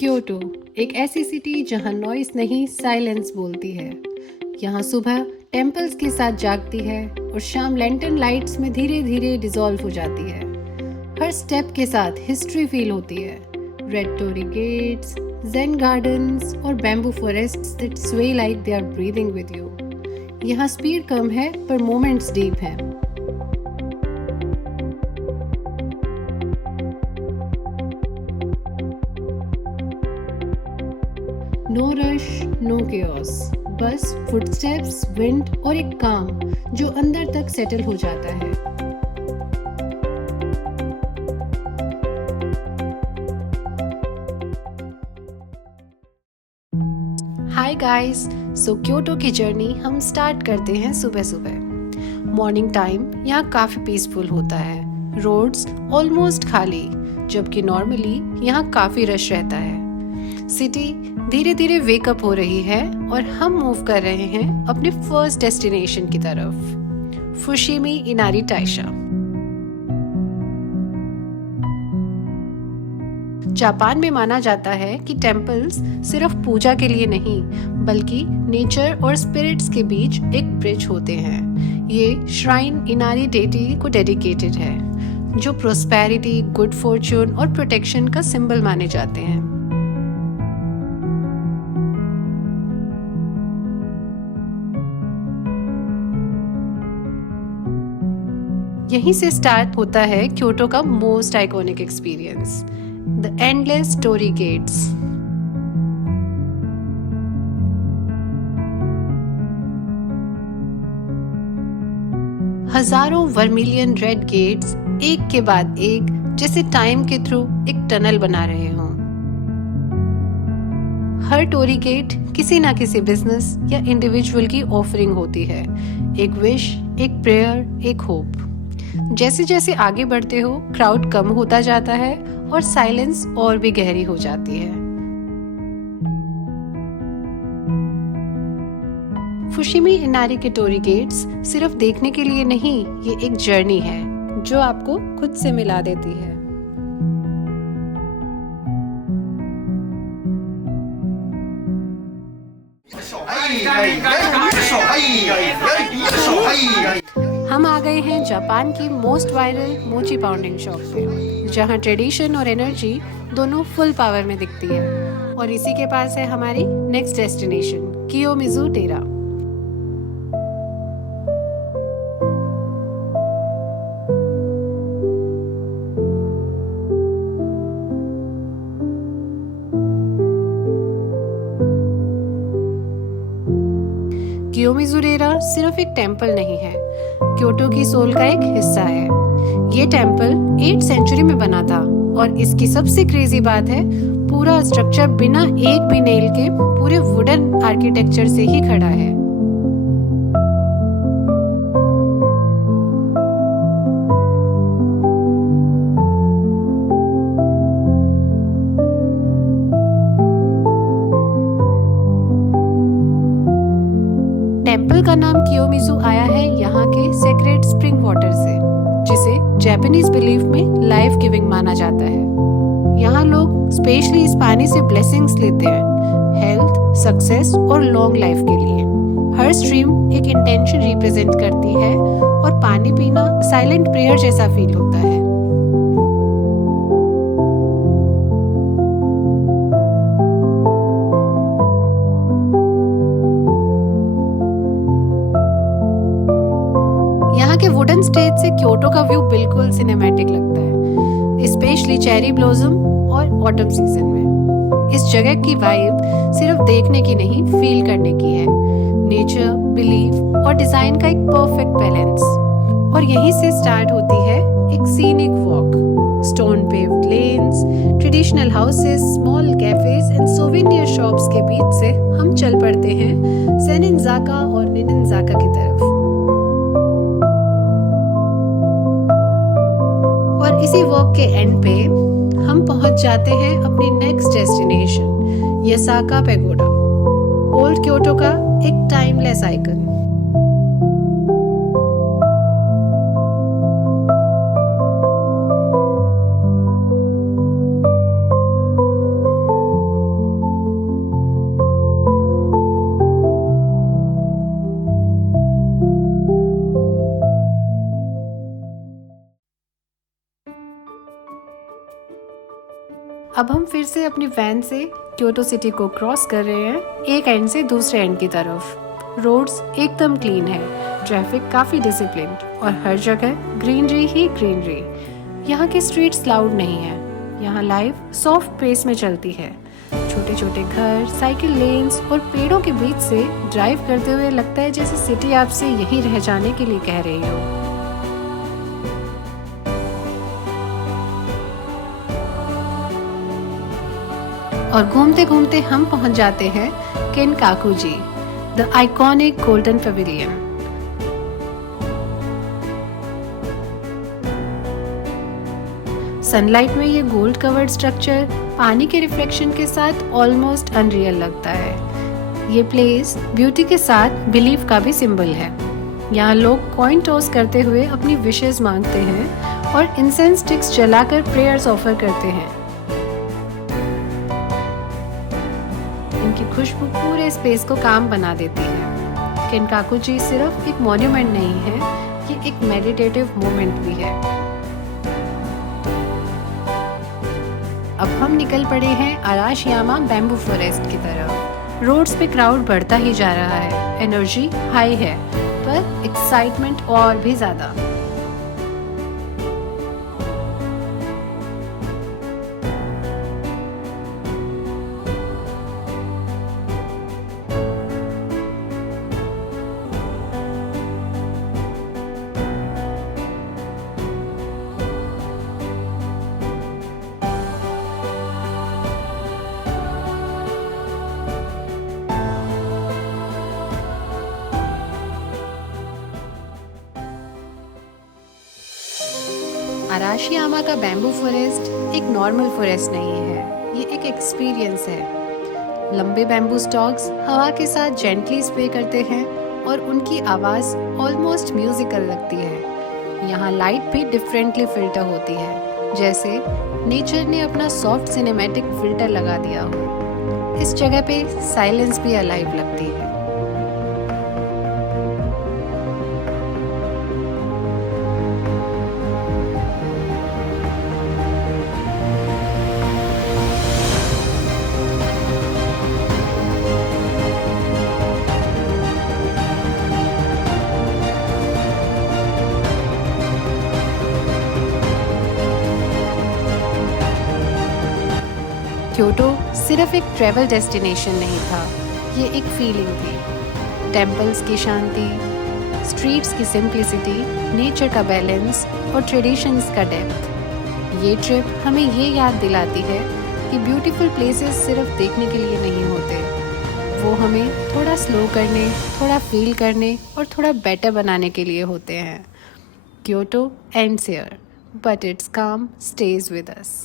Kyoto एक ऐसी city जहां नॉइस नहीं साइलेंस बोलती है। यहाँ सुबह टेम्पल्स के साथ जागती है और शाम लैंटर्न लाइट्स में धीरे धीरे डिसॉल्व हो जाती है। हर स्टेप के साथ हिस्ट्री फील होती है। Red torii gates, zen gardens और bamboo forests that sway like they are breathing with you. यहाँ स्पीड कम है पर मोमेंट्स डीप हैं। नो रश, नो केओस, बस फुटस्टेप्स, विंड और एक काम जो अंदर तक सेटल हो जाता है। हाय गाइस, सो क्योटो की जर्नी हम स्टार्ट करते हैं सुबह सुबह। मॉर्निंग टाइम यहाँ काफ़ी पीसफुल होता है। रोड्स ऑलमोस्ट खाली, जबकि नॉर्मली यहाँ काफ़ी रश रहता है। सिटी धीरे धीरे वेकअप हो रही है और हम मूव कर रहे हैं अपने फर्स्ट डेस्टिनेशन की तरफ, फुशिमी इनारी ताइशा। जापान में माना जाता है कि टेम्पल्स सिर्फ पूजा के लिए नहीं बल्कि नेचर और स्पिरिट्स के बीच एक ब्रिज होते हैं। ये श्राइन इनारी डेटी को डेडिकेटेड है, जो प्रोस्पेरिटी, गुड फॉर्चून और प्रोटेक्शन का सिंबल माने जाते हैं। यहीं से स्टार्ट होता है क्योटो का most iconic experience, the endless torii gates. हजारों वर्मिलियन रेड गेट्स एक के बाद एक जैसे टाइम के थ्रू एक टनल बना रहे हों। हर टोरी गेट किसी ना किसी बिजनेस या इंडिविजुअल की ऑफरिंग होती है, एक विश, एक प्रेयर, एक होप। जैसे जैसे आगे बढ़ते हो क्राउड कम होता जाता है और साइलेंस और भी गहरी हो जाती है। फुशिमी इनारी के टोरी गेट्स सिर्फ देखने के लिए नहीं, ये एक जर्नी है जो आपको खुद से मिला देती है। हम आ गए हैं जापान की मोस्ट वायरल मोची पाउंडिंग शॉप पे, जहाँ ट्रेडिशन और एनर्जी दोनों फुल पावर में दिखती है। और इसी के पास है हमारी नेक्स्ट डेस्टिनेशन, कियोमिज़ु टेरा। कियोमिज़ु टेरा सिर्फ एक टेम्पल नहीं है, क्योटो की सोल का एक हिस्सा है। ये टेम्पल 8th सेंचुरी में बना था और इसकी सबसे क्रेजी बात है, पूरा स्ट्रक्चर बिना एक भी नेल के पूरे वुडन आर्किटेक्चर से ही खड़ा है। टेम्पल का नाम कियोमिज़ु आया है यहाँ के सेक्रेड स्प्रिंग वाटर से, जिसे जापानीज बिलीफ में लाइफ गिविंग माना जाता है। यहाँ लोग स्पेशली इस पानी से ब्लेसिंग्स लेते हैं, हेल्थ, सक्सेस और लॉन्ग लाइफ के लिए। हर स्ट्रीम एक इंटेंशन रिप्रेजेंट करती है और पानी पीना साइलेंट प्रेयर जैसा फील होता है। यहाँ के वुडन स्टेज से क्योटो का व्यू बिल्कुल सिनेमैटिक लगता है, स्पेशली चेरी ब्लॉसम और ऑटम सीजन में। इस जगह की वाइब सिर्फ देखने की नहीं, फील करने की है। नेचर, बिलीफ और डिजाइन का एक परफेक्ट बैलेंस। और यहीं से स्टार्ट होती है एक scenic walk, stone paved lens, traditional houses, small cafes and souvenir shops के बीच से हम चल पड़ते हैं सेनिनजाका और निनिनजाका की तरफ। और इसी वॉक के एंड पे हम पहुंच जाते हैं अपनी next destination, Yasaka pagoda, old Kyoto का एक टाइमलेस आइकन। अब हम फिर से अपनी वैन से क्योटो सिटी को क्रॉस कर रहे हैं, एक एंड से दूसरे एंड की तरफ। रोड्स एकदम क्लीन है, ट्रैफिक काफ़ी डिसिप्लिन्ड और हर जगह ग्रीनरी ही ग्रीनरी। यहाँ की स्ट्रीट्स लाउड नहीं है, यहाँ लाइफ सॉफ्ट पेस में चलती है। छोटे छोटे घर, साइकिल लेन्स और पेड़ों के बीच से ड्राइव करते हुए लगता है जैसे सिटी आपसे यहीं रह जाने के लिए कह रही हो। और घूमते घूमते हम पहुंच जाते हैं Kinkakuji, the iconic golden pavilion. Sunlight में ये गोल्ड कवर्ड स्ट्रक्चर पानी के रिफ्लेक्शन के साथ ऑलमोस्ट अनरियल लगता है। ये प्लेस ब्यूटी के साथ बिलीफ का भी सिंबल है। यहाँ लोग कॉइन टॉस करते हुए अपनी विशेस मांगते हैं और इंसेंस स्टिक्स जलाकर प्रेयर्स ऑफर करते हैं। इनकी खुशबू पूरे स्पेस को काम बना देती है। किनकाकुजी सिर्फ एक मॉन्यूमेंट नहीं है, ये एक मेडिटेटिव मोमेंट भी है। अब हम निकल पड़े हैं अराशियामा बैम्बू फॉरेस्ट की तरफ। रोड्स पे क्राउड बढ़ता ही जा रहा है, एनर्जी हाई है, पर एक्साइटमेंट और भी ज़्यादा। अराशियामा का बैम्बू फॉरेस्ट एक नॉर्मल फॉरेस्ट नहीं है, ये एक एक्सपीरियंस है। लंबे बैम्बू स्टॉक्स हवा के साथ जेंटली स्प्रे करते हैं और उनकी आवाज़ ऑलमोस्ट म्यूजिकल लगती है। यहाँ लाइट भी डिफरेंटली फिल्टर होती है, जैसे नेचर ने अपना सॉफ्ट सिनेमैटिक फिल्टर लगा दिया हो। इस जगह पे साइलेंस भी अलाइव लगती है। क्योटो सिर्फ एक ट्रैवल डेस्टिनेशन नहीं था, ये एक फीलिंग थी। टेम्पल्स की शांति, स्ट्रीट्स की सिंप्लिसिटी, नेचर का बैलेंस और ट्रेडिशंस का डेप्थ। ये ट्रिप हमें ये याद दिलाती है कि ब्यूटीफुल प्लेसेस सिर्फ देखने के लिए नहीं होते, वो हमें थोड़ा स्लो करने, थोड़ा फील करने और थोड़ा बेटर बनाने के लिए होते हैं। Kyoto ends here, but it's काम स्टेज विद अस।